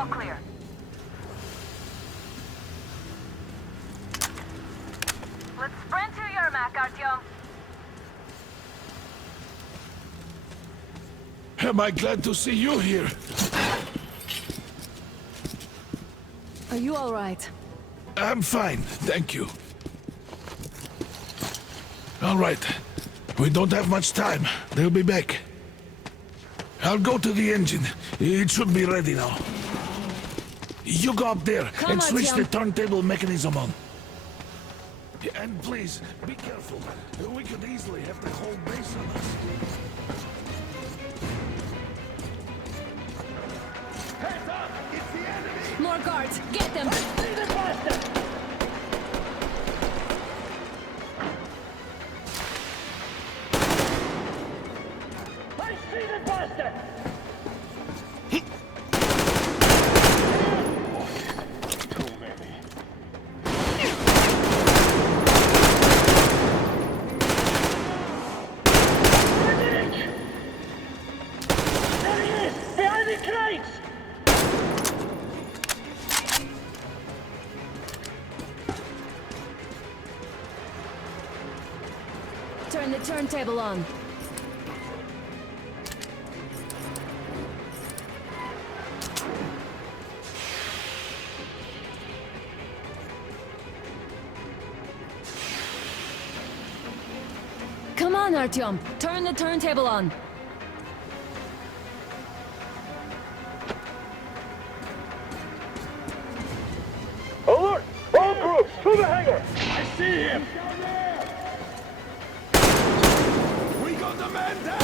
All clear. Let's sprint to Yermak, Artyom. Am I glad to see you here? Are you all right? I'm fine, thank you. All right. We don't have much time. They'll be back. I'll go to the engine. It should be ready now. You go up there and switch the turntable mechanism on. And please, be careful. We could easily have the whole base on us. Heads up! It's the enemy! More guards! Get them! See the bastard! I see the bastard! Too many. There he is! Behind the crates! Turn the turntable on. Come on, Artyom. Turn the turntable on. Alert! All groups, to the hangar! I see him! We got the man down!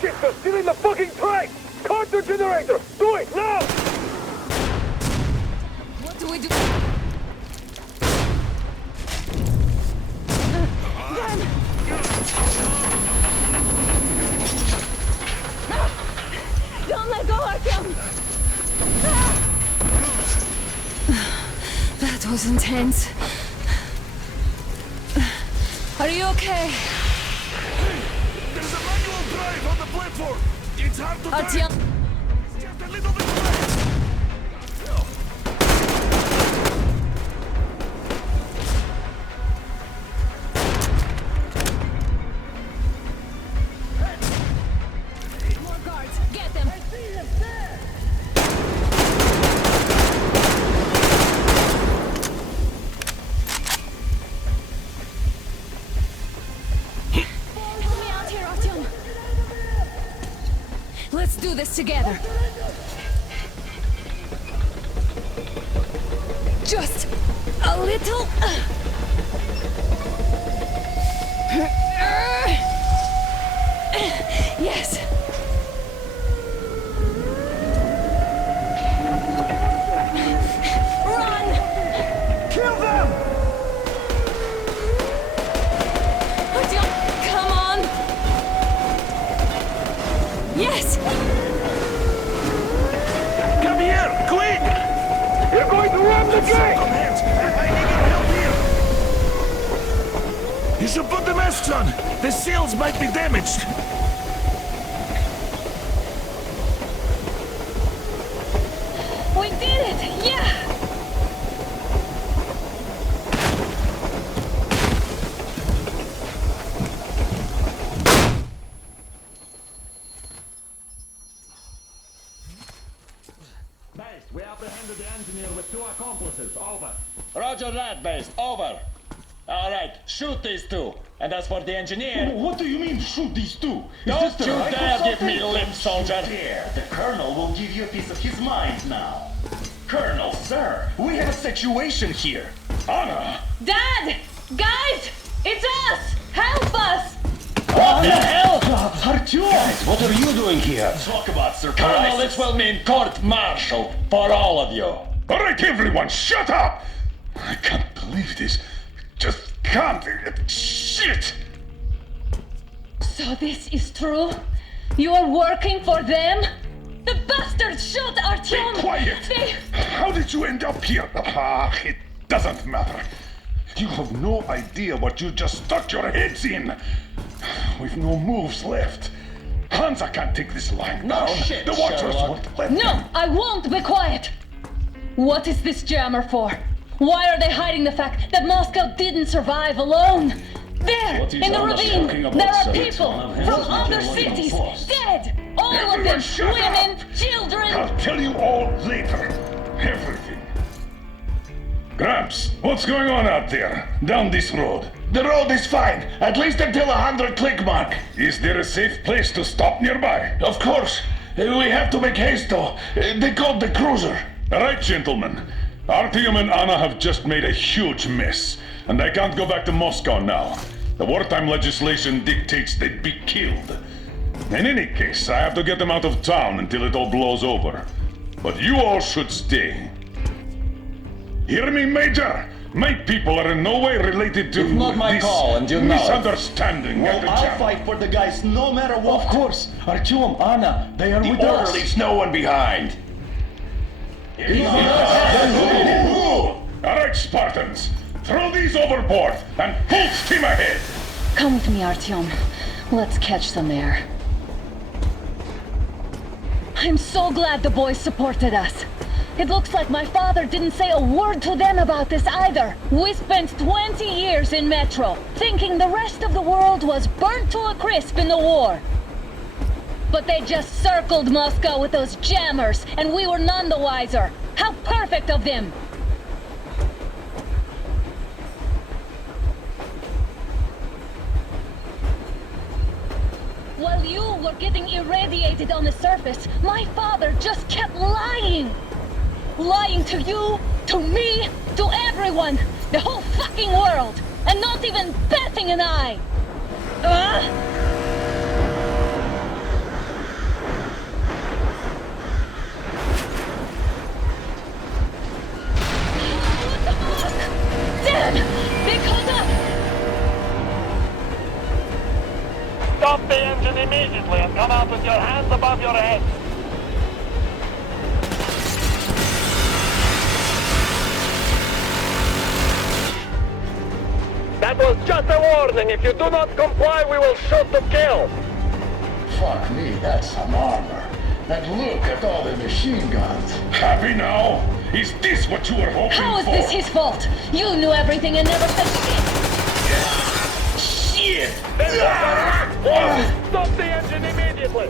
Shit, they're stealing the fucking train! Counter generator! Do it, now! What do we do? Don't let go, Artyom! That was intense. Are you okay? There's a manual drive on the platform! It's hard to Artyom! drive! It's just a little bit left! More guards! Get them! Help me out here, Artyom! Let's do this together! Just a little... Yes! Run! Kill them! Artyom, come on! Yes! Come here, quick! You're going to ram the gate! Come hands! I need your help here! You should put the masks on! The seals might be damaged! We did it! Yeah! Base, we apprehended the engineer with 2 accomplices. Over. Roger that, base. Over. All right, shoot these 2. And as for the engineer... What do you mean, shoot these 2? Don't you dare give me lip, soldier! Here, the Colonel will give you a piece of his mind now. Colonel, sir, we have a situation here. Anna! Dad! Guys! It's us! Help us! What the hell? Artyom! Guys, what are you doing here? Talk about surprise. Colonel, this will mean court-martial for all of you. All right, everyone, shut up! I can't believe this. Just can't. Shit! So this is true? You're working for them? The bastards shot Artyom! Quiet! They... How did you end up here? Ah, it doesn't matter. You have no idea what you just stuck your heads in. We've no moves left. Hansa can't take this line down. shit, The Watchers Sherlock. won't let No, them. I won't be quiet! What is this jammer for? Why are they hiding the fact that Moscow didn't survive alone? There, What is in the Anna ravine, talking about, there are sir? people It's one of from his other little cities flaws. dead! All of Everyone them, shut women, up! children! I'll tell you all later. Everything. Gramps, what's going on out there? Down this road? The road is fine, at least until 100 click mark. Is there a safe place to stop nearby? Of course. We have to make haste though. They called the cruiser. All right, gentlemen. Artyom and Anna have just made a huge mess, and they can't go back to Moscow now. The wartime legislation dictates they'd be killed. In any case, I have to get them out of town until it all blows over. But you all should stay. Hear me, Major? My people are in no way related to It's not my this call, and you know it. misunderstanding at Well, the I'll jam. fight for the guys no matter what. Of course. Artyom, Anna, they are The with order us. leaves no one behind. All right, Spartans. Throw these overboard and full steam ahead. Come with me, Artyom. Let's catch some air. I'm so glad the boys supported us. It looks like my father didn't say a word to them about this either. We spent 20 years in Metro, thinking the rest of the world was burnt to a crisp in the war. But they just circled Moscow with those jammers, and we were none the wiser. How perfect of them! While you were getting irradiated on the surface, my father just kept lying! Lying to you, to me, to everyone! The whole fucking world! And not even batting an eye! What the fuck? Damn! They caught up! Stop the engine immediately and come out with your hands above your head. That was just a warning. If you do not comply, we will shoot to kill. Fuck me, that's some armor. And look at all the machine guns. Happy now? Is this what you were hoping How is for? this his fault? You knew everything and never said shit! Stop the engine immediately.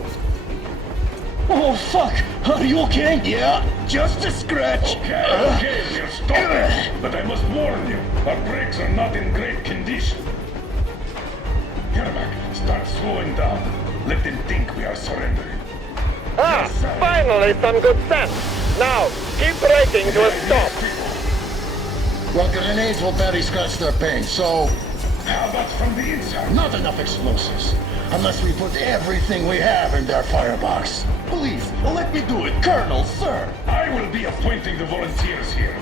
Oh, fuck! Are you okay? Yeah, just a scratch. Okay, we'll stop it. But I must warn you, our brakes are not in great condition. Yermak, start slowing down. Let them think we are surrendering. Finally some good sense. Now, keep braking to a stop. Well, grenades will barely scratch their paint, so How about from the inside? not enough explosives. Unless we put everything we have in their firebox. Please, let me do it, Colonel, sir. I will be appointing the volunteers here.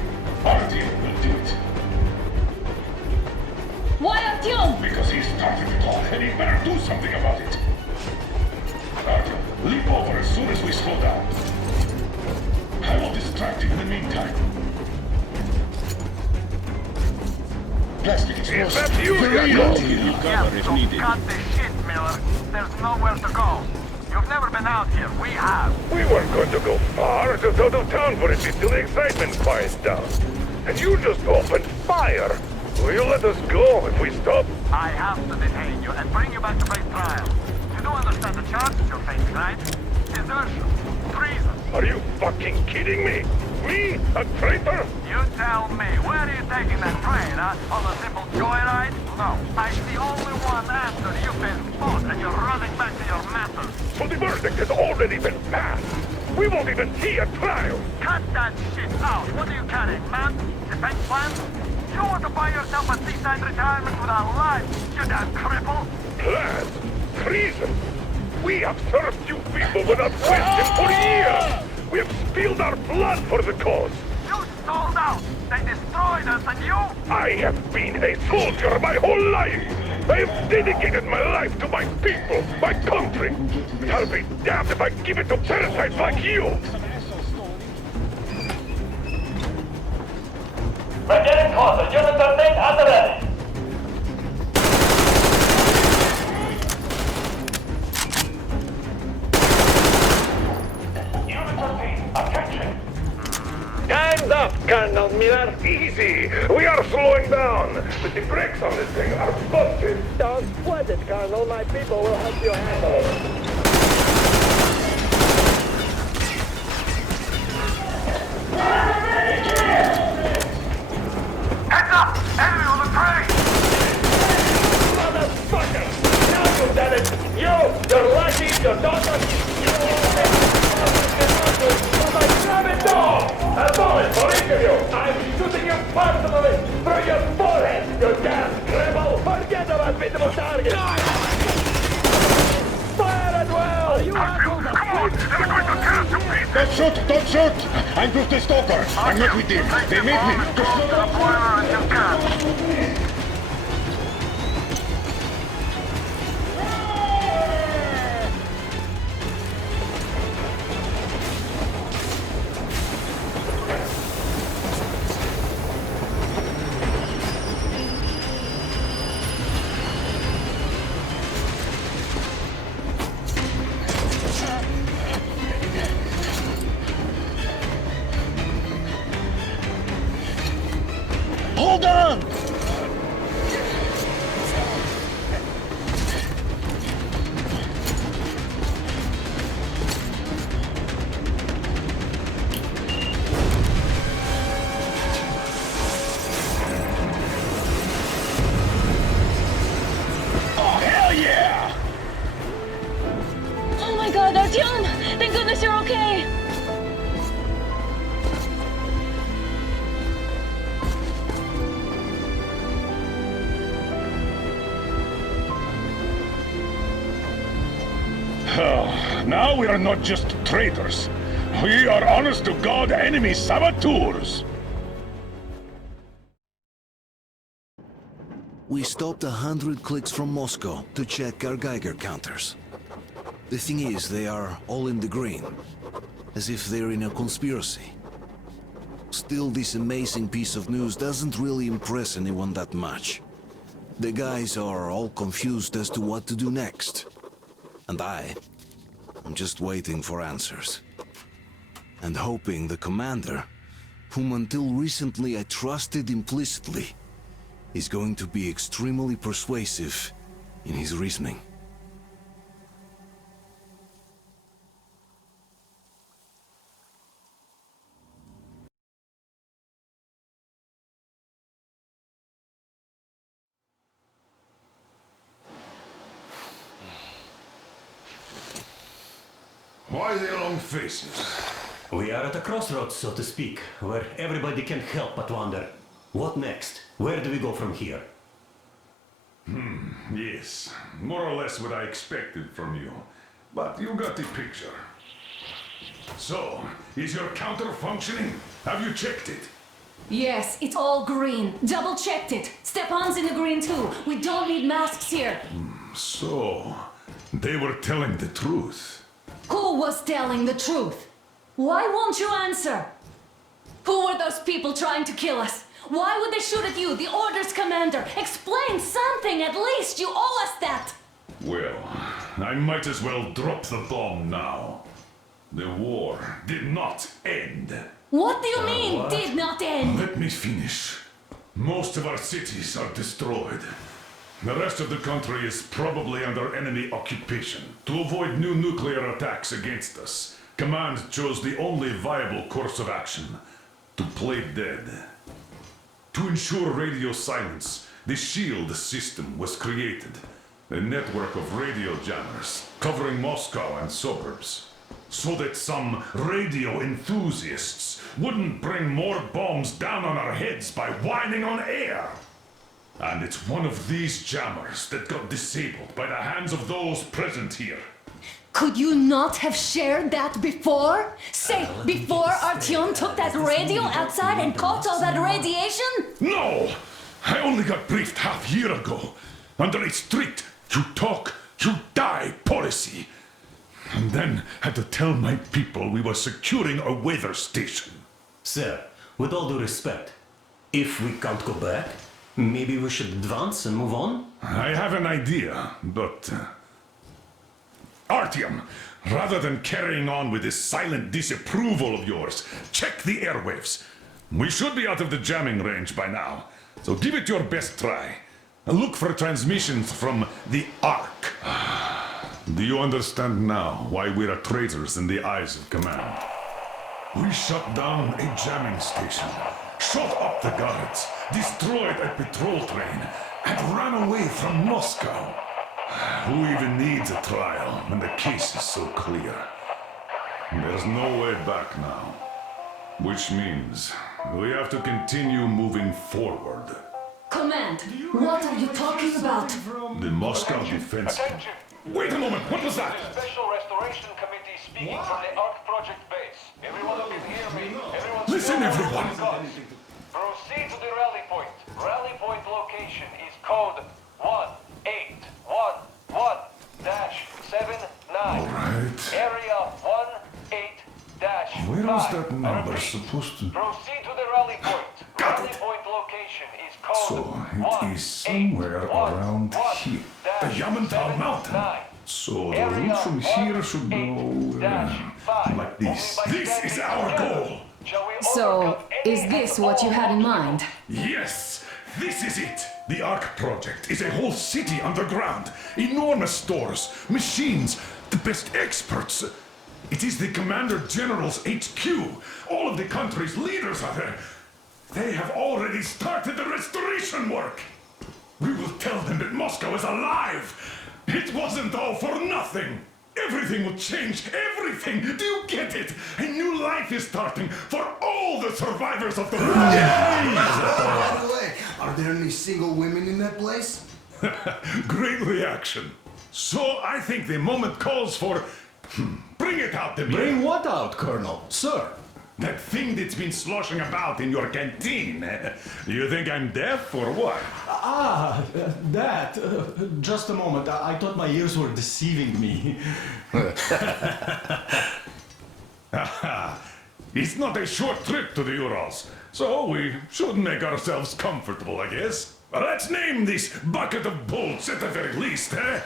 Artyom will do it. Why Artyom? Because he started it all, and he better do something about it. Artyom, leap over as soon as we slow down. I will distract him in the meantime. Plastic explosives. That's you, Very Gecko. easy. Cut the shit, Miller. There's nowhere to go. You've never been out here. We have. We weren't going to go far, just out of town for it until the excitement quiets down. And you just opened fire. Will you let us go if we stop? I have to detain you and bring you back to face trial. You do understand the charges you're facing, right? Desertion. Treason. Are you fucking kidding me? Me? A traitor? You tell me, where are you taking that train, huh? On a simple joyride? No. I see only one answer. You've been fought and you're running back to your masters. So the verdict has already been passed. We won't even see a trial. Cut that shit out. What are you carrying, man? Defense plans? You want to buy yourself a seaside retirement without life, you damn cripple? Plans? Treason? We have served you people without question for years. We have spilled our blood for the cause. You sold out. They destroyed us and you? I have been a soldier my whole life. I have dedicated my life to my people, my country. I'll be damned if I give it to parasites like you. We're getting closer. Unit 13 under man, easy! We are slowing down, but the brakes on this thing are busted. Don't sweat it, Colonel. My people will help you handle it. Heads up! Enemy on the train! Motherfucker! Now you've done it! You're lucky, your daughter, grab it down! A bullet for each of you! I'm shooting you personally through your forehead, you damn rebel! Forget about beatable targets! Fire at will! You Come on! They're going to tear us to pieces! Don't shoot! Don't shoot! I'm just a stalker. I'm not with them. They made me. Just Get the boiler as you can! Hold on! Oh, hell yeah! Oh my god, Artyom! Thank goodness you're okay! Oh, now we are not just traitors. We are honest-to-God enemy saboteurs. We stopped 100 clicks from Moscow to check our Geiger counters. The thing is, they are all in the green, as if they're in a conspiracy. Still, this amazing piece of news doesn't really impress anyone that much. The guys are all confused as to what to do next. And I'm just waiting for answers. And hoping the commander, whom until recently I trusted implicitly, is going to be extremely persuasive in his reasoning. Why the long faces? We are at a crossroads, so to speak, where everybody can't help but wonder, what next? Where do we go from here? Yes, more or less what I expected from you. But you got the picture. So, is your counter functioning? Have you checked it? Yes, it's all green. Double checked it. Stepan's in the green too. We don't need masks here. So, they were telling the truth. Who was telling the truth? Why won't you answer? Who were those people trying to kill us? Why would they shoot at you, the Order's commander? Explain something at least. You owe us that. Well, I might as well drop the bomb now. The war did not end. What do you mean, did not end? Let me finish. Most of our cities are destroyed. The rest of the country is probably under enemy occupation. To avoid new nuclear attacks against us, Command chose the only viable course of action: to play dead. To ensure radio silence, the SHIELD system was created. A network of radio jammers covering Moscow and suburbs. So that some radio enthusiasts wouldn't bring more bombs down on our heads by whining on air. And it's one of these jammers that got disabled by the hands of those present here. Could you not have shared that before? Say, before Artyom took that radio outside and caught all that radiation? No! I only got briefed half year ago, under a strict you talk, you die policy. And then had to tell my people we were securing a weather station. Sir, with all due respect, if we can't go back, maybe we should advance and move on? I have an idea, but... Artyom, rather than carrying on with this silent disapproval of yours, check the airwaves. We should be out of the jamming range by now, so give it your best try. Look for transmissions from the Ark. Do you understand now why we are traitors in the eyes of command? We shut down a jamming station, shot up the guards, destroyed a patrol train, and ran away from Moscow. Who even needs a trial when the case is so clear? There's no way back now. Which means we have to continue moving forward. Command, what are you talking about? The Moscow defense... Attention! Wait a moment, what was that? The Special Restoration Committee speaking from the Ark Project base. Everyone who can hear me, everyone... Listen, everyone! Proceed to the rally point. Rally point location is code 1811-79. Alright. Area 18-5. Where was that number supposed to... Proceed to the rally point. Got Rally it. point location is code So, it is somewhere around here. The Yamantau Mountain. So, the route from here should go... like this. This is our goal! So, is this what you had in mind? Yes, this is it. The Ark Project is a whole city underground. Enormous stores, machines, the best experts. It is the Commander General's HQ. All of the country's leaders are there. They have already started the restoration work. We will tell them that Moscow is alive. It wasn't all for nothing. Everything will change. Everything. Do you get it? A new life is starting for all the survivors of the... By the way, are there any single women in that place? Great reaction. So I think the moment calls for... Bring it out, Demir. Bring what out, Colonel? Sir? That thing that's been sloshing about in your canteen. You think I'm deaf or what? That. Just a moment. I thought my ears were deceiving me. It's not a short trip to the Urals, so we should make ourselves comfortable, I guess. Let's name this bucket of bolts at the very least, eh?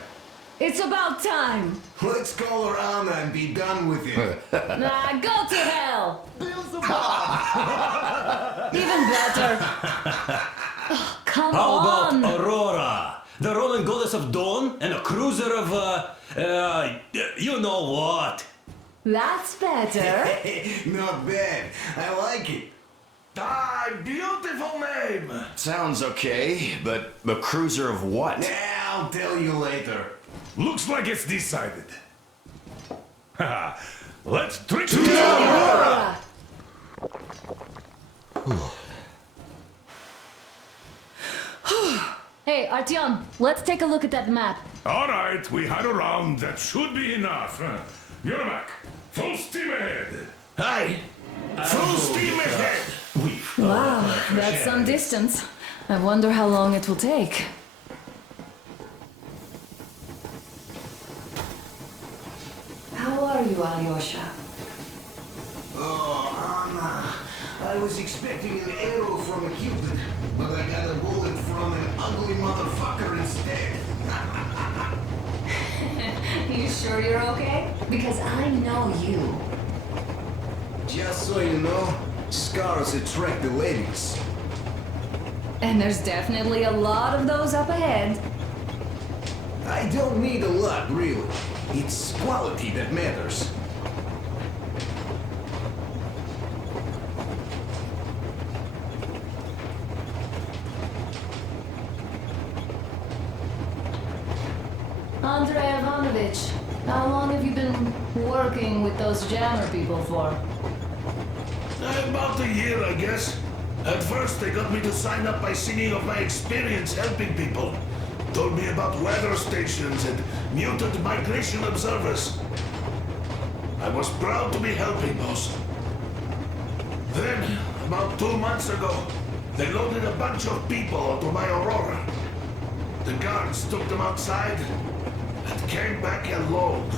It's about time! Let's call her Anna and be done with it. Nah, go to hell! Even better. Oh, come How on! about Aurora? The Roman goddess of dawn and a cruiser of, you know what? That's better. Not bad. I like it. Ah, beautiful name! Sounds okay, but the cruiser of what? Yeah, I'll tell you later. Looks like it's decided. Haha. Let's drink to Aurora! Hey, Artyom, let's take a look at that map. All right, we had a round. That should be enough. Yermak, full steam ahead. Aye! Full steam ahead. Wow, that's some distance. I wonder how long it will take. How are you, Alyosha? Oh, Anna. I was expecting an arrow from a Cupid, but I got a bullet from an ugly motherfucker instead. You sure you're okay? Because I know you. Just so you know, scars attract the ladies. And there's definitely a lot of those up ahead. I don't need a lot, really. It's quality that matters. Andrei Ivanovich, how long have you been working with those jammer people for? About a year, I guess. At first, they got me to sign up by singing of my experience helping people. Told me about weather stations and mutant migration observers. I was proud to be helping, boss. Then, about 2 months ago, they loaded a bunch of people onto my Aurora. The guards took them outside and came back alone.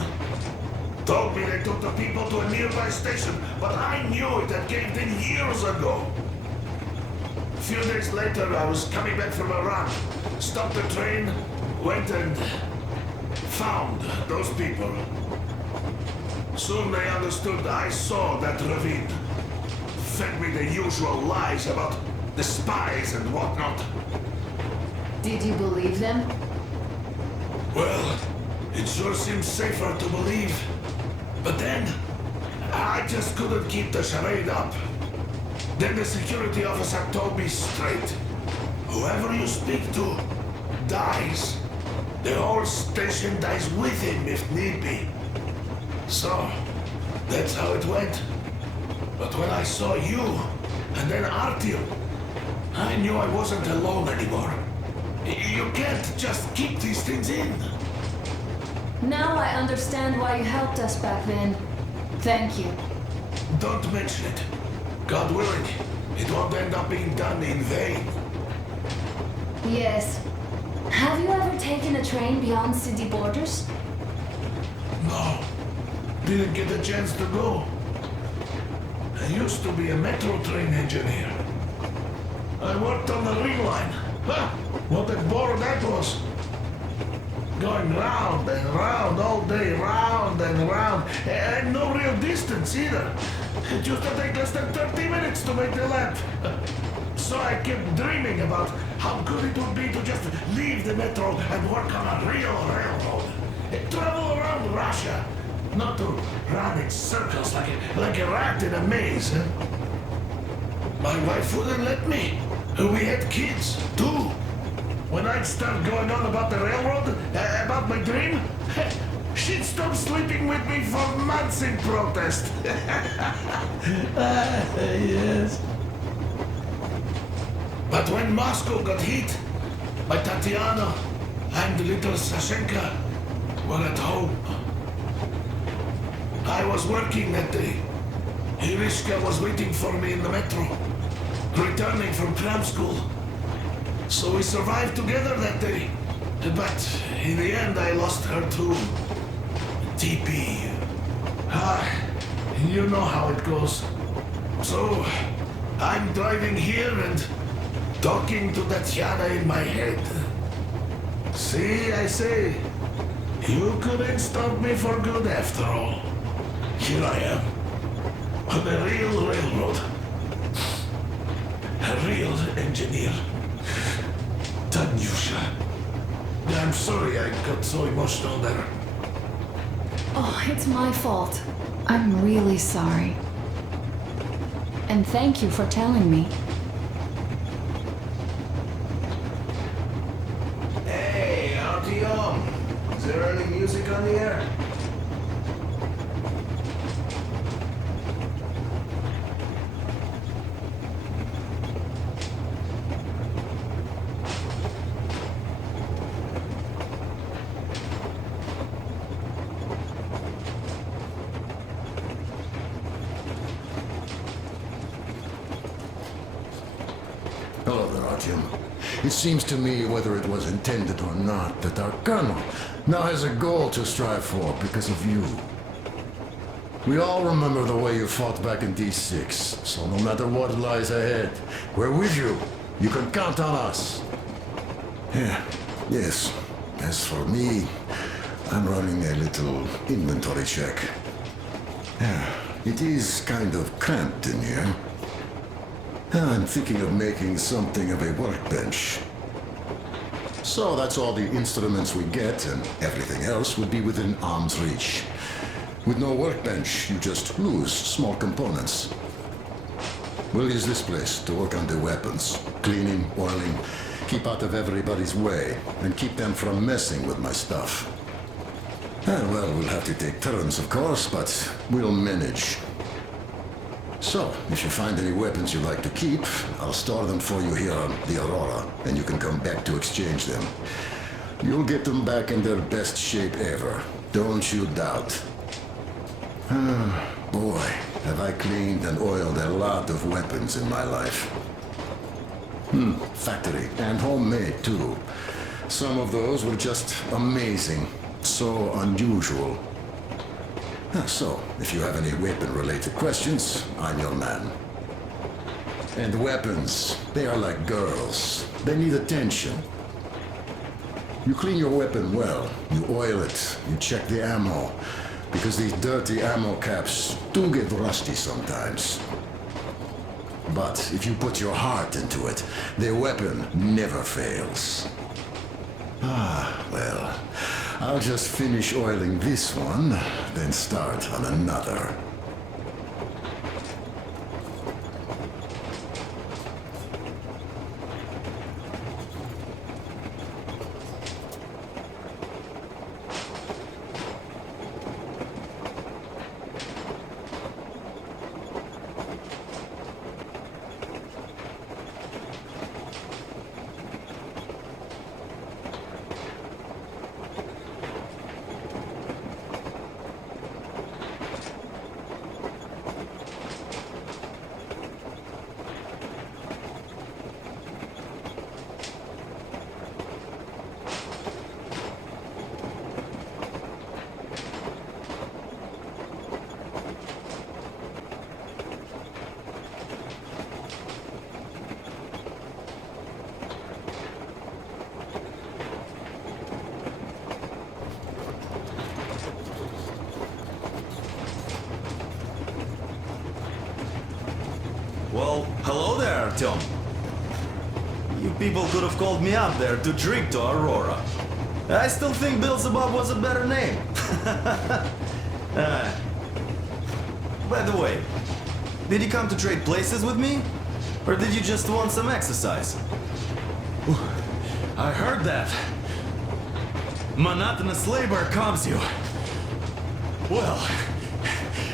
Told me they took the people to a nearby station, but I knew it had caved in years ago. A few days later, I was coming back from Iran. Stopped the train, went and found those people. Soon they understood I saw that ravine. fed me the usual lies about the spies and whatnot. Did you believe them? Well, it sure seems safer to believe. But then, I just couldn't keep the charade up. Then the security officer told me straight. Whoever you speak to dies. The whole station dies with him if need be. So, that's how it went. But when I saw you, and then Artyom, I knew I wasn't alone anymore. You can't just keep these things in. Now I understand why you helped us back then. Thank you. Don't mention it. God willing, it won't end up being done in vain. Yes. Have you ever taken a train beyond city borders? No. Didn't get a chance to go. I used to be a metro train engineer. I worked on the ring line. Ha! What a bore that was. Going round and round all day, round and round. And no real distance either. It used to take less than 30 minutes to make the lap. So I kept dreaming about how good it would be to just leave the metro and work on a real railroad. Travel around Russia. Not to run in circles like a rat in a maze. Huh? My wife wouldn't let me. We had kids, too. When I'd start going on about the railroad, about my dream, she'd stop sleeping with me for months in protest. Yes. But when Moscow got hit, my Tatiana and little Sashenka were at home. I was working that day. Irishka was waiting for me in the metro, returning from cram school. So we survived together that day. But in the end, I lost her too. TP. You know how it goes. So, I'm driving here and talking to Tatiana in my head. See, I say, you couldn't stop me for good after all. Here I am, on a real railroad. A real engineer. Tanyusha. I'm sorry I got so emotional there. Oh, it's my fault. I'm really sorry. And thank you for telling me. Hey, Artyom. Is there any music on the air? Hello there, Artyom. It seems to me, whether it was intended or not, that our colonel now has a goal to strive for because of you. We all remember the way you fought back in D6, so no matter what lies ahead, we're with you. You can count on us. Yeah, yes. As for me, I'm running a little inventory check. Yeah, it is kind of cramped in here. I'm thinking of making something of a workbench. So that's all the instruments we get, and everything else would be within arm's reach. With no workbench, you just lose small components. We'll use this place to work on the weapons. Cleaning, oiling, keep out of everybody's way, and keep them from messing with my stuff. Well, we'll have to take turns, of course, but we'll manage. So, if you find any weapons you'd like to keep, I'll store them for you here on the Aurora, and you can come back to exchange them. You'll get them back in their best shape ever. Don't you doubt. Boy, have I cleaned and oiled a lot of weapons in my life. Factory and homemade too. Some of those were just amazing. So unusual. So, if you have any weapon-related questions, I'm your man. And weapons, they are like girls. They need attention. You clean your weapon well, you oil it, you check the ammo, because these dirty ammo caps do get rusty sometimes. but if you put your heart into it, their weapon never fails. Ah, well, I'll just finish oiling this one, then start on another. Well, hello there, Artyom. You people could have called me up there to drink to Aurora. I still think Beelzebub was a better name. By the way, did you come to trade places with me? Or did you just want some exercise? I heard that. Monotonous labor calms you. Well,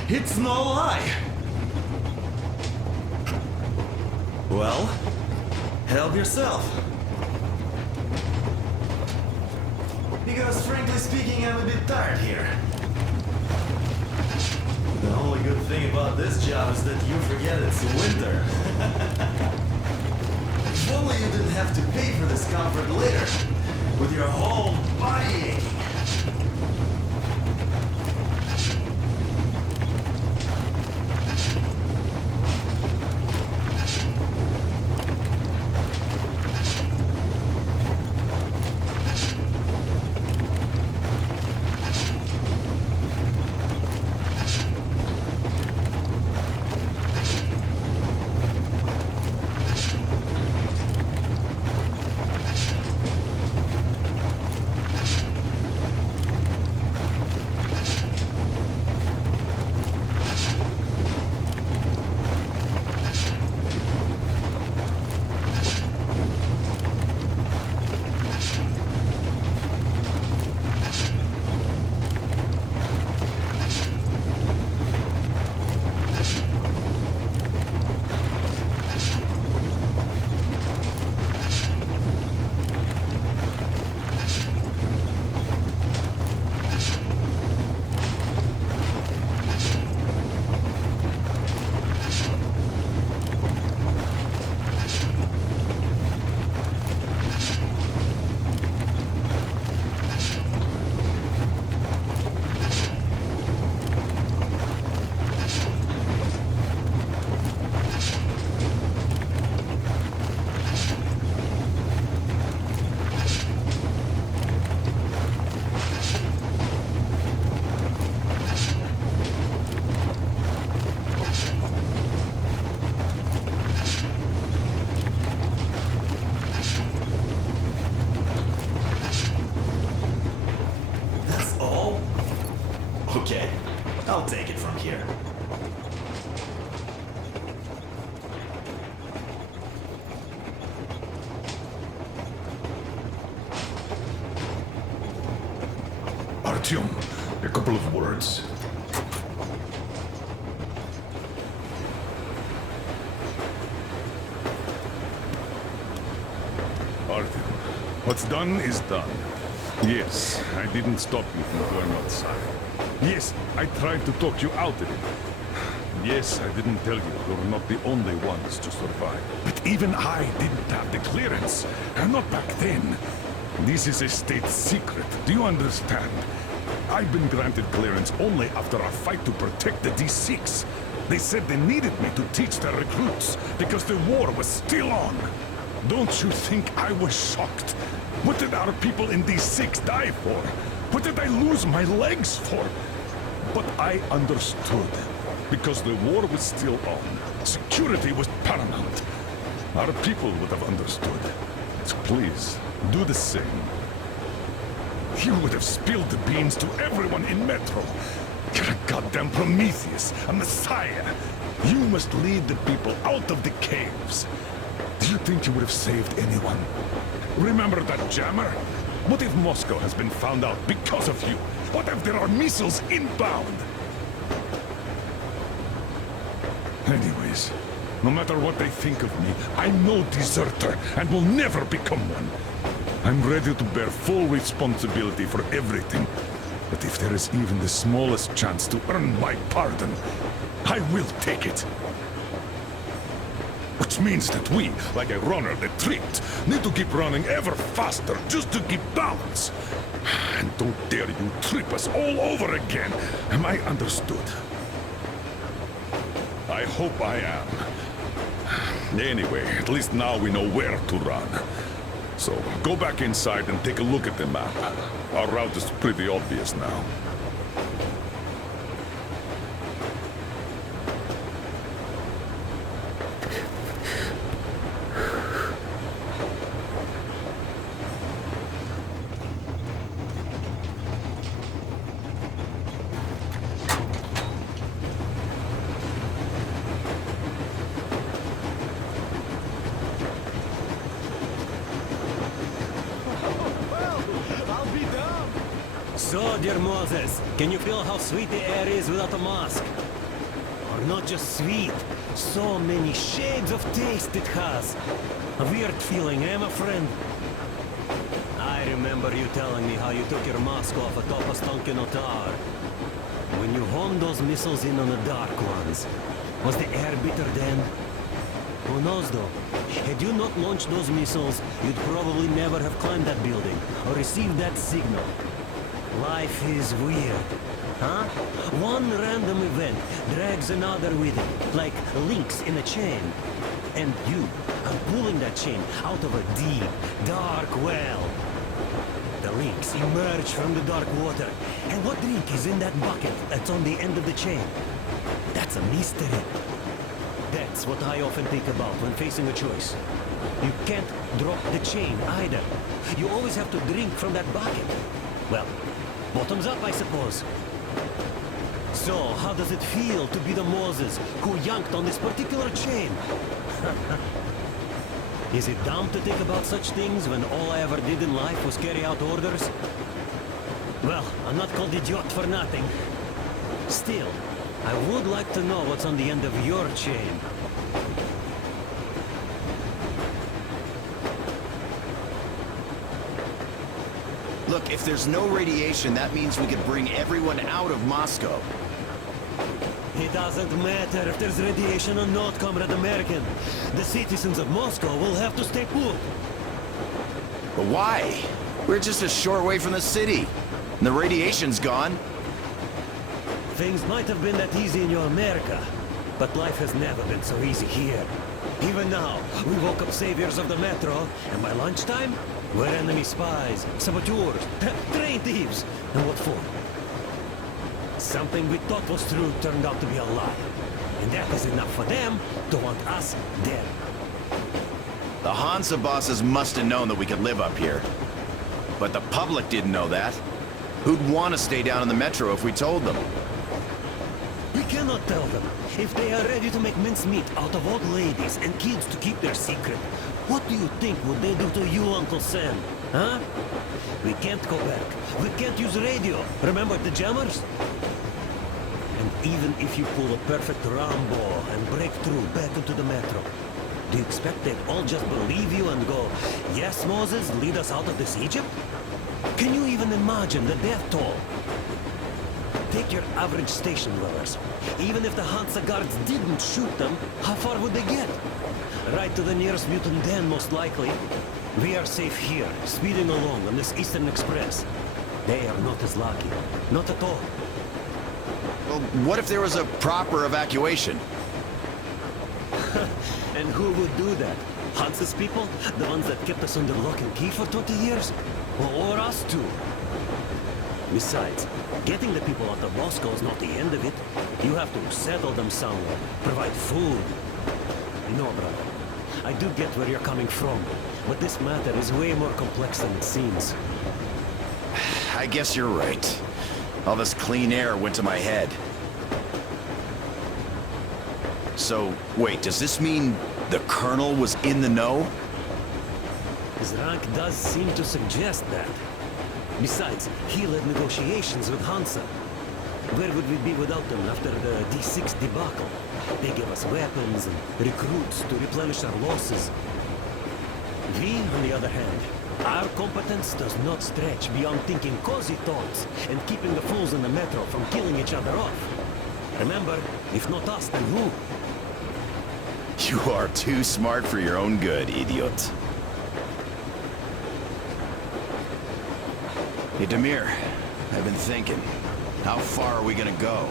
it's no lie. Well, help yourself. Because frankly speaking, I'm a bit tired here. The only good thing about this job is that you forget it's winter. If only you didn't have to pay for this comfort later, with your whole body aching. Okay, I'll take it from here. Artyom, a couple of words. Artyom, what's done is done. Yes, I didn't stop you from going outside. Yes, I tried to talk you out of it. Yes, I didn't tell you you're not the only ones to survive. But even I didn't have the clearance. Not back then. This is a state secret. Do you understand? I've been granted clearance only after a fight to protect the D6. They said they needed me to teach their recruits because the war was still on. Don't you think I was shocked? What did our people in D6 die for? What did I lose my legs for? But I understood, because the war was still on. Security was paramount. Our people would have understood. So please, do the same. You would have spilled the beans to everyone in Metro. You're a goddamn Prometheus, a messiah. You must lead the people out of the caves. Do you think you would have saved anyone? Remember that jammer? What if Moscow has been found out because of you? What if there are missiles inbound? Anyways, no matter what they think of me, I'm no deserter and will never become one. I'm ready to bear full responsibility for everything. But if there is even the smallest chance to earn my pardon, I will take it. Which means that we, like a runner that tripped, need to keep running ever faster just to keep balance. And don't dare you trip us all over again. Am I understood? I hope I am. Anyway, at least now we know where to run. So, go back inside and take a look at the map. Our route is pretty obvious now. So, dear Moses, can you feel how sweet the air is without a mask? Or not just sweet, so many shades of taste it has. A weird feeling, eh, my friend? I remember you telling me how you took your mask off atop a Stankino Tower. When you homed those missiles in on the Dark Ones, was the air bitter then? Who knows though? Had you not launched those missiles, you'd probably never have climbed that building, or received that signal. Life is weird, huh? One random event drags another with it, like links in a chain. And you are pulling that chain out of a deep, dark well. The links emerge from the dark water. And what drink is in that bucket that's on the end of the chain? That's a mystery. That's what I often think about when facing a choice. You can't drop the chain either. You always have to drink from that bucket. Well, bottoms up, I suppose. So, how does it feel to be the Moses who yanked on this particular chain? Is it dumb to think about such things when all I ever did in life was carry out orders? Well, I'm not called idiot for nothing. Still, I would like to know what's on the end of your chain. Look, if there's no radiation, that means we could bring everyone out of Moscow. It doesn't matter if there's radiation or not, Comrade American. The citizens of Moscow will have to stay put. But why? We're just a short way from the city. And the radiation's gone. Things might have been that easy in your America, but life has never been so easy here. Even now, we woke up saviors of the Metro, and by lunchtime, we're enemy spies, saboteurs, train thieves. And what for? Something we thought was true turned out to be a lie. And that is enough for them to want us dead. The Hansa bosses must have known that we could live up here. But the public didn't know that. Who'd want to stay down in the Metro if we told them? We cannot tell them. If they are ready to make mincemeat out of old ladies and kids to keep their secret, what do you think would they do to you, Uncle Sam? Huh? We can't go back. We can't use radio. Remember the jammers? And even if you pull a perfect Rambo and break through back into the Metro, do you expect they'd all just believe you and go, yes, Moses, lead us out of this Egypt? Can you even imagine the death toll? Take your average station dwellers. Even if the Hansa guards didn't shoot them, how far would they get? Right to the nearest mutant den, most likely. We are safe here, speeding along on this Eastern Express. They are not as lucky. Not at all. Well, what if there was a proper evacuation? And who would do that? Hansa's people? The ones that kept us under lock and key for 20 years? Or us too? Besides, getting the people out of Moscow is not the end of it. You have to settle them somewhere, provide food, I know, brother. I do get where you're coming from, but this matter is way more complex than it seems. I guess you're right. All this clean air went to my head. So, wait, does this mean the Colonel was in the know? His rank does seem to suggest that. Besides, he led negotiations with Hansa. Where would we be without them after the D6 debacle? They gave us weapons and recruits to replenish our losses. We, on the other hand, our competence does not stretch beyond thinking cozy thoughts and keeping the fools in the metro from killing each other off. Remember, if not us, then who? You are too smart for your own good, idiot. Hey, Demir, I've been thinking. How far are we gonna go?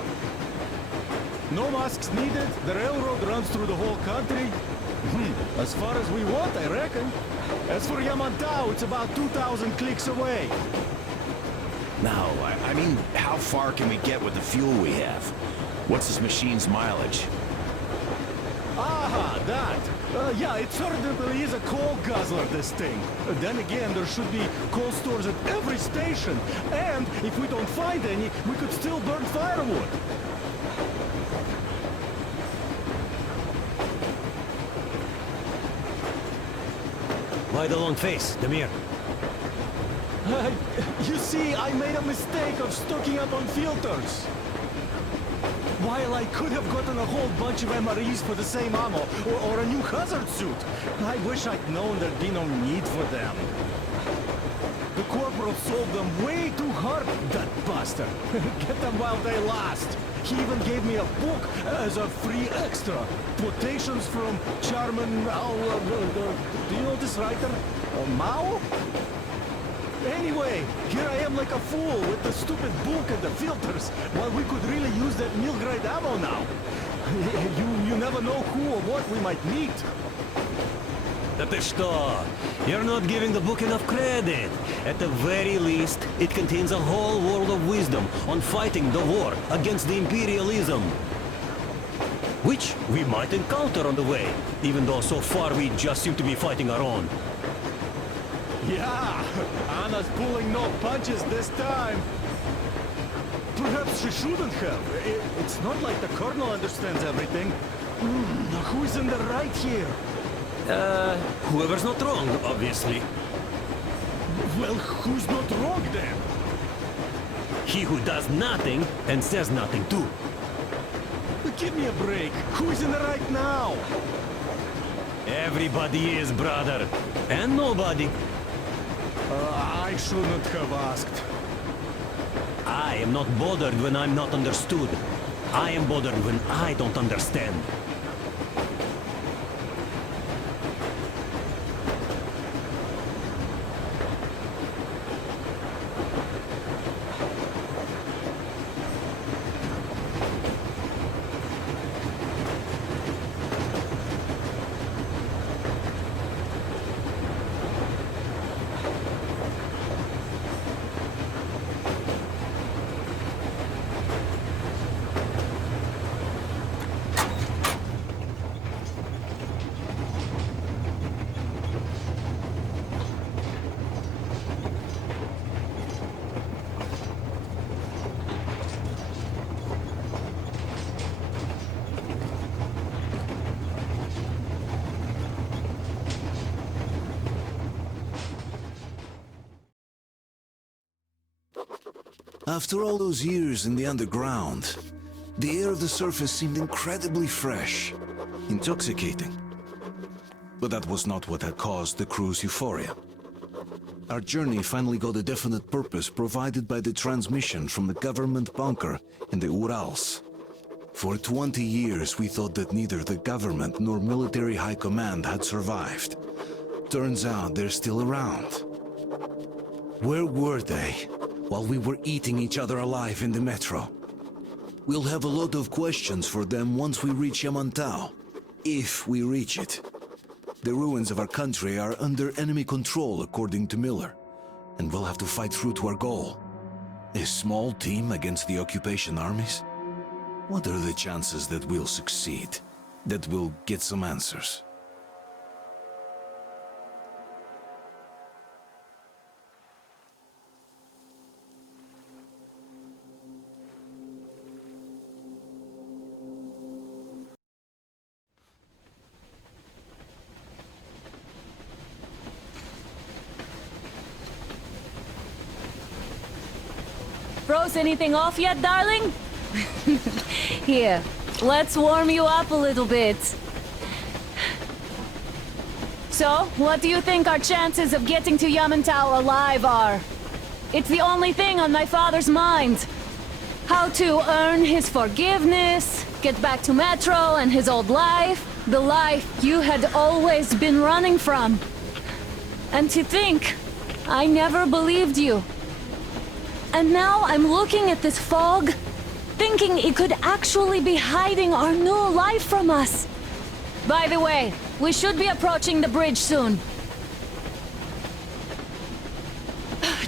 No masks needed. The railroad runs through the whole country. As far as we want, I reckon. As for Yamantau, it's about 2,000 clicks away. No, I mean, how far can we get with the fuel we have? What's this machine's mileage? Aha, that. Yeah, it certainly is a coal guzzler, this thing. Then again, there should be coal stores at every station. And if we don't find any, we could still burn firewood. Why the long face, Demir? You see, I made a mistake of stocking up on filters. While I could have gotten a whole bunch of MREs for the same ammo, or a new hazard suit, I wish I'd known there'd be no need for them. The corporal sold them way too hard, that bastard. Get them while they last. He even gave me a book as a free extra. Quotations from Chairman do you know this writer? Mao? Anyway, here I am like a fool with the stupid book and the filters, while we could really use that meal-grade ammo now. You never know who or what we might meet. You're not giving the book enough credit. At the very least, it contains a whole world of wisdom on fighting the war against the imperialism. Which we might encounter on the way, even though so far we just seem to be fighting our own. Yeah, Anna's pulling no punches this time. Perhaps she shouldn't have. It's not like the Colonel understands everything. Who's in the right here? Whoever's not wrong, obviously. Well, who's not wrong then? He who does nothing and says nothing too. Give me a break. Who's in the right now? Everybody is, brother. And nobody. I shouldn't have asked. I am not bothered when I'm not understood. I am bothered when I don't understand. After all those years in the underground, the air of the surface seemed incredibly fresh, intoxicating. But that was not what had caused the crew's euphoria. Our journey finally got a definite purpose provided by the transmission from the government bunker in the Urals. For 20 years we thought that neither the government nor military high command had survived. Turns out they're still around. Where were they while we were eating each other alive in the metro? We'll have a lot of questions for them once we reach Yamantau, if we reach it. The ruins of our country are under enemy control, according to Miller, and we'll have to fight through to our goal. A small team against the occupation armies? What are the chances that we'll succeed? that we'll get some answers. Froze anything off yet, darling? Here, let's warm you up a little bit. So, what do you think our chances of getting to Yamantau alive are? It's the only thing on my father's mind. How to earn his forgiveness, get back to Metro and his old life, the life you had always been running from. And to think, I never believed you. And now I'm looking at this fog, thinking it could actually be hiding our new life from us. By the way, we should be approaching the bridge soon.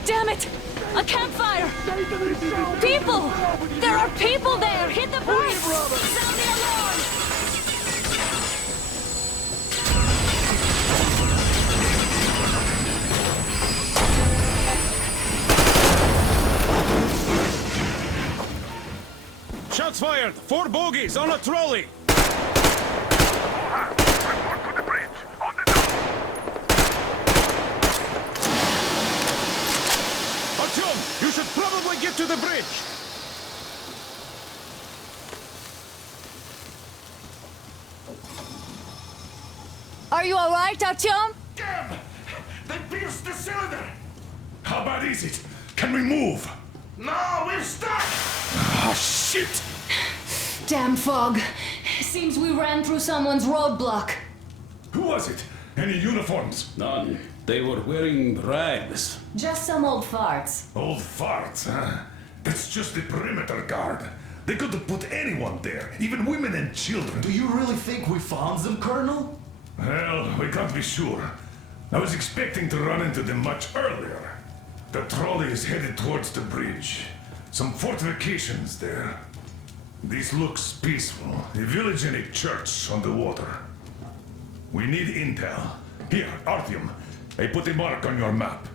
Damn it! A campfire! People! There are people there! Hit the brakes! Sound the alarm! Shots fired! 4 bogies on a trolley! Artyom, you should probably get to the bridge! Are you alright, Artyom? Damn! They pierced the cylinder! How bad is it? Can we move? No, we're stuck! Ah, shit! Damn fog. Seems we ran through someone's roadblock. Who was it? Any uniforms? None. They were wearing rags. Just some old farts. Old farts, huh? That's just the perimeter guard. They could have put anyone there, even women and children. Do you really think we found them, Colonel? Well, we can't be sure. I was expecting to run into them much earlier. The trolley is headed towards the bridge. Some fortifications there. This looks peaceful. A village and a church on the water. We need intel. Here, Artyom, I put a mark on your map.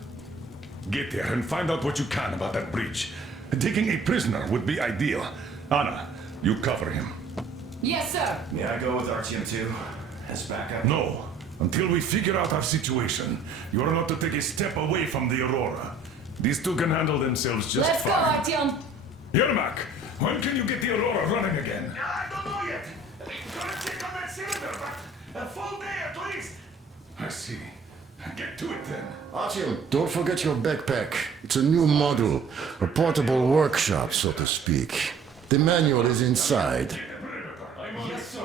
Get there and find out what you can about that bridge. Taking a prisoner would be ideal. Anna, you cover him. Yes, sir. Yeah, I go with Artyom too. As backup. No. Until we figure out our situation, you are not to take a step away from the Aurora. These two can handle themselves just Let's fine. go, Artyom. Yermak, when can you get the Aurora running again? I don't know yet. Gotta check on that cylinder, but a full day at least. I see. Get to it then. Artyom, don't forget your backpack. It's a new model, a portable workshop, so to speak. The manual is inside.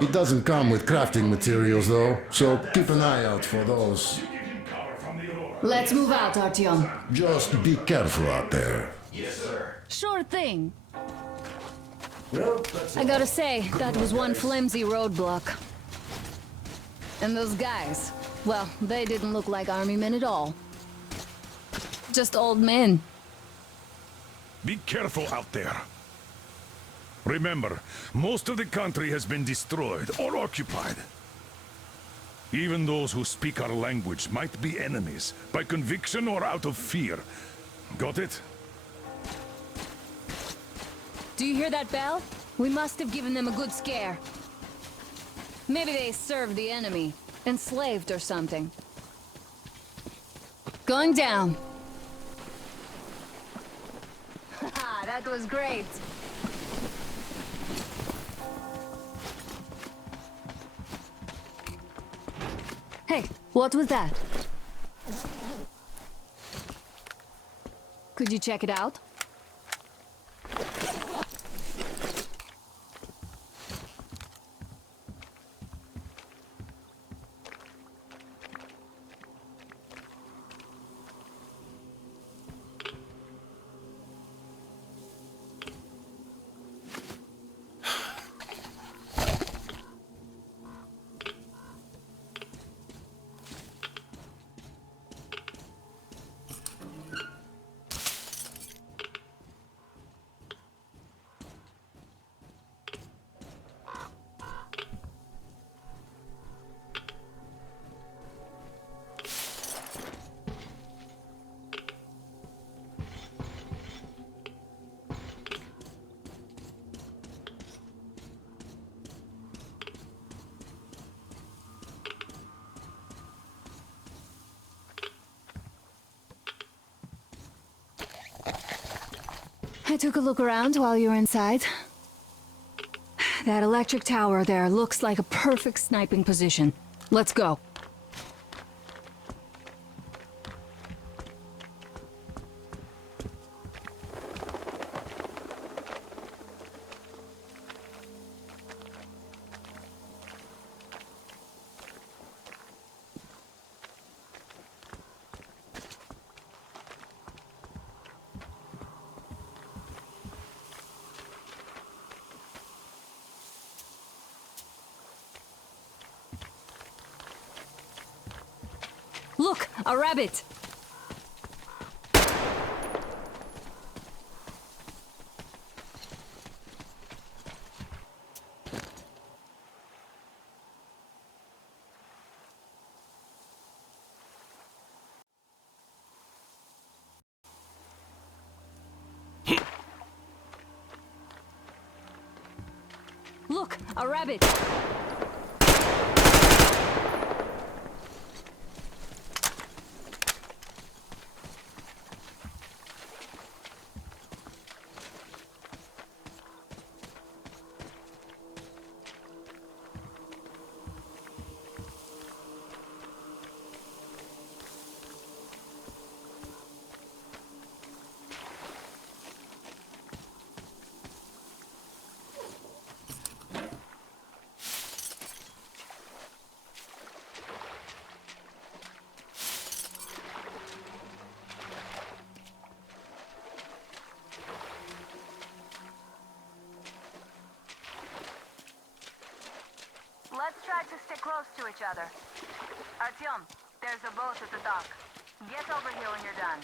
It doesn't come with crafting materials, though, so keep an eye out for those. Let's move out, Artyom. Just be careful out there. Yes, sir. Sure thing. I gotta say, that was one flimsy roadblock. And those guys, well, they didn't look like army men at all. Just old men. Be careful out there. Remember, most of the country has been destroyed or occupied. Even those who speak our language might be enemies, by conviction or out of fear. Got it? Do you hear that bell? We must have given them a good scare. Maybe they served the enemy, enslaved or something. Going down. Haha, that was great. Hey, what was that? Could you check it out? I took a look around while you were inside. That electric tower there looks like a perfect sniping position. Let's go. Look, a rabbit! Look, a rabbit! Let's try to stay close to each other. Artyom, there's a boat at the dock. Get over here when you're done.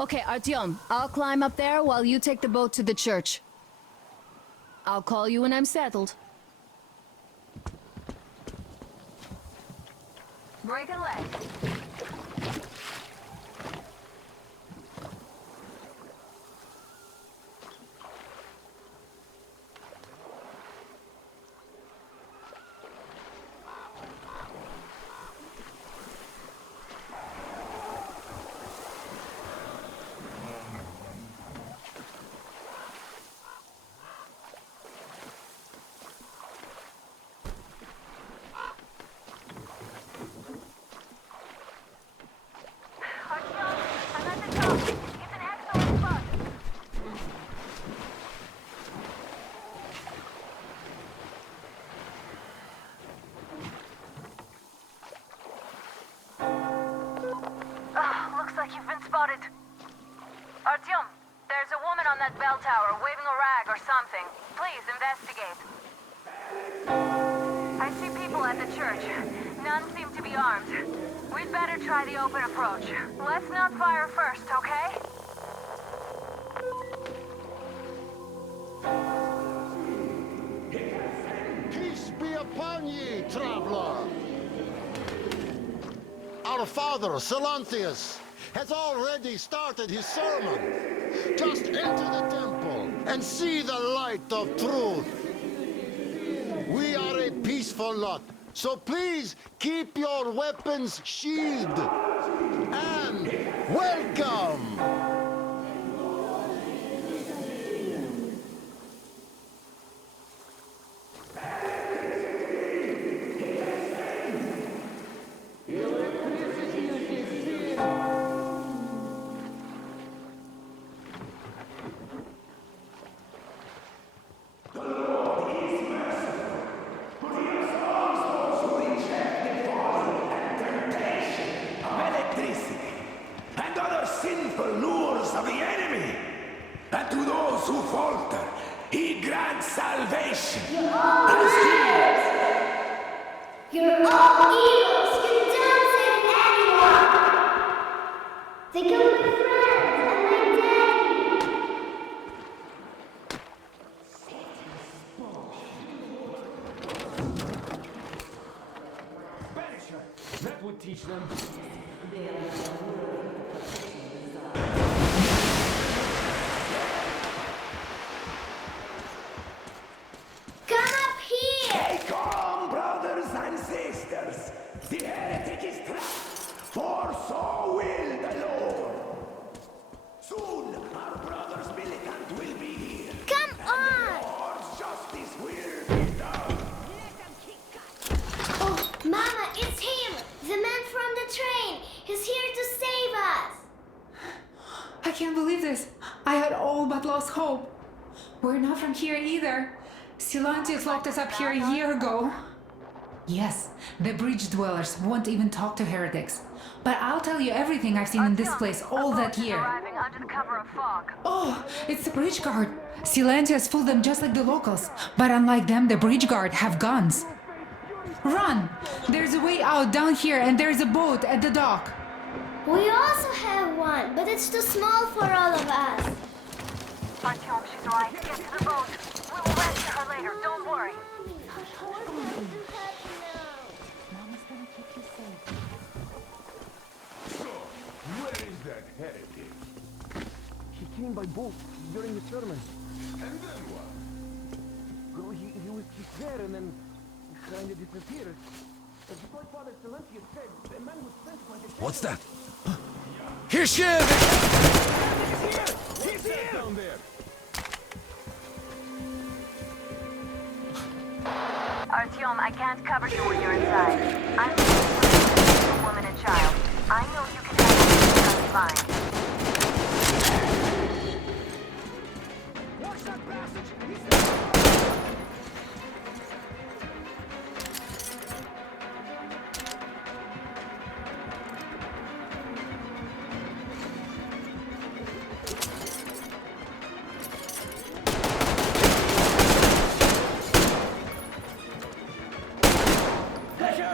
Okay, Artyom, I'll climb up there while you take the boat to the church. I'll call you when I'm settled. Break a leg. You've been spotted. Artyom, there's a woman on that bell tower waving a rag or something. Please investigate. I see people at the church. None seem to be armed. We'd better try the open approach. Let's not fire first, okay? Peace be upon ye, traveler! A Our father, Silanthius, has already started his sermon. Just enter the temple and see the light of truth. We are a peaceful lot, so please keep your weapons sheathed. And welcome! You're all evils! You don't save anyone! They killed my friends and my daddy! Banish her! That would teach them. Come up here! Take on, brothers and sisters! The heretic is trapped, for so will the Lord! Soon, our brother's militant will be here. Come on! Lord's justice will be done. Oh, Mama, it's him! The man from the train! He's here to save us! I can't believe this. I had all but lost hope. We're not from here either. Silantius locked us up here a year ago. Yes, the bridge dwellers won't even talk to heretics. But I'll tell you everything I've seen in this place all that year. Arriving under the cover of fog. Oh, it's the bridge guard. Silantius fooled them just like the locals. But unlike them, the bridge guard have guns. Run! There's a way out down here and there's a boat at the dock. We also have one, but it's too small for all of us. Artyom, she's right. Get to the boat. We will rescue her later. Don't worry. Mama's gonna keep you safe. So, where is that heretic? He came by boat during the sermon. And then what? Well, he was just there and then kind of disappeared. As my father Silentius said, the man was sent by the... What's that? Here she is! He's here! Down there! Artyom, I can't cover you when you're inside. I'm a woman and child. I know you can handle this just fine. Watch that passage!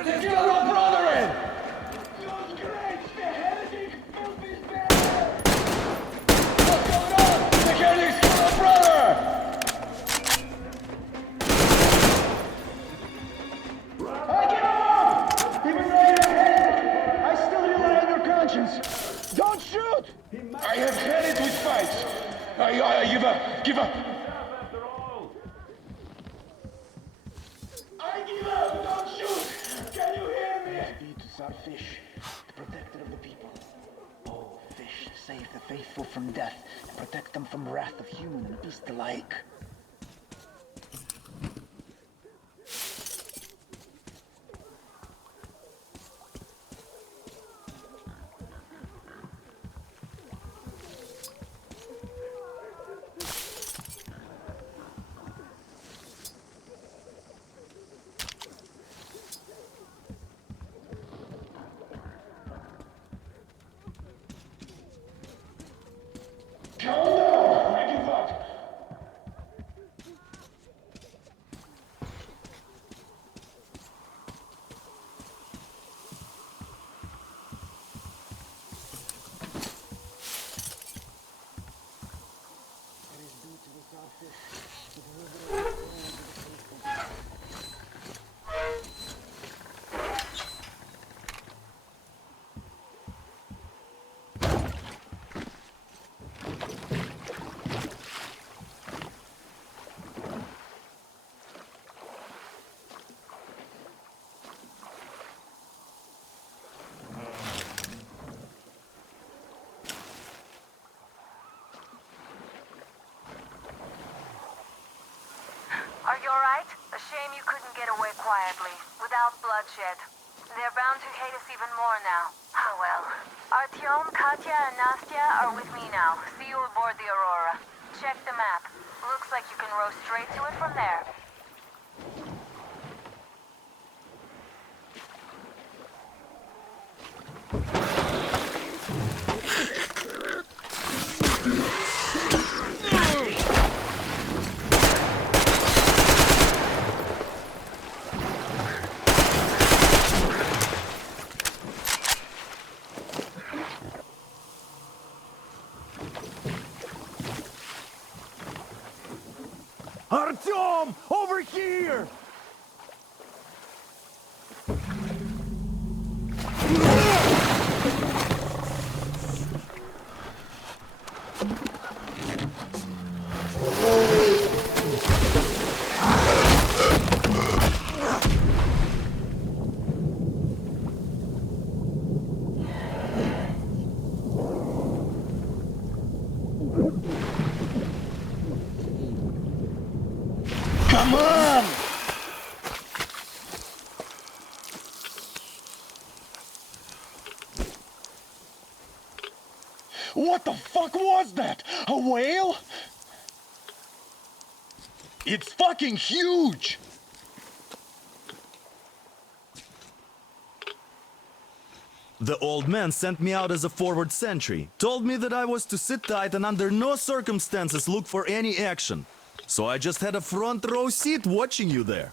Let's get our brother in! Those graves, the heretic built this barrier! What's going on? The heretic's got our brother! I give up! Even though you're a heretic, I still rely on your conscience. Don't shoot! I have had it with fights. I give up. I give up! Don't shoot! Can you hear me? Beatus are fish, the protector of the people. Oh, fish, save the faithful from death, and protect them from wrath of human and beast alike. Calm down! I give up. quietly, without bloodshed. They're bound to hate us even more now. Oh well. Artyom, Katya, and Nastya are with me now. See you aboard the Aurora. Check the map. Looks like you can row straight to it from there. Artyom! Over here! Come on! What the fuck was that? A whale? It's fucking huge! The old man sent me out as a forward sentry. Told me that I was to sit tight and under no circumstances look for any action. So I just had a front row seat watching you there.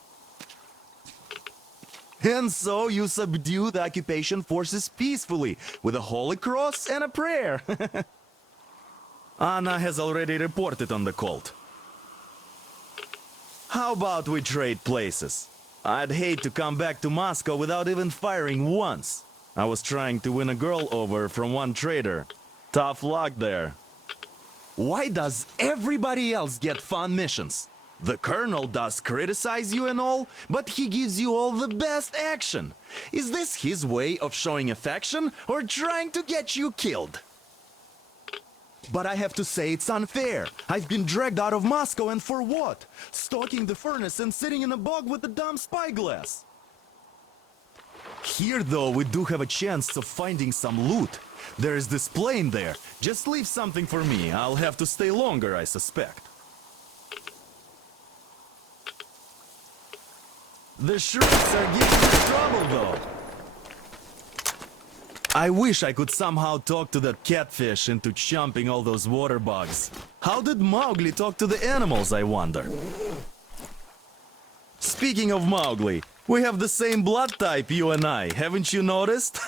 And so you subdue the occupation forces peacefully, with a holy cross and a prayer. Anna has already reported on the cult. How about we trade places? I'd hate to come back to Moscow without even firing once. I was trying to win a girl over from one trader. Tough luck there. Why does everybody else get fun missions? The Colonel does criticize you and all, but he gives you all the best action. Is this his way of showing affection or trying to get you killed? But I have to say it's unfair. I've been dragged out of Moscow, and for what? Stalking the furnace and sitting in a bog with a dumb spyglass. Here, though, we do have a chance of finding some loot. There is this plane there. Just leave something for me. I'll have to stay longer, I suspect. The shrimps are giving me trouble, though. I wish I could somehow talk to that catfish into chomping all those water bugs. How did Mowgli talk to the animals, I wonder? Speaking of Mowgli, we have the same blood type, you and I. Haven't you noticed?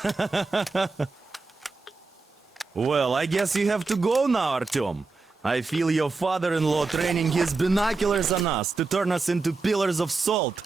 Well, I guess you have to go now, Artyom. I feel your father-in-law training his binoculars on us to turn us into pillars of salt.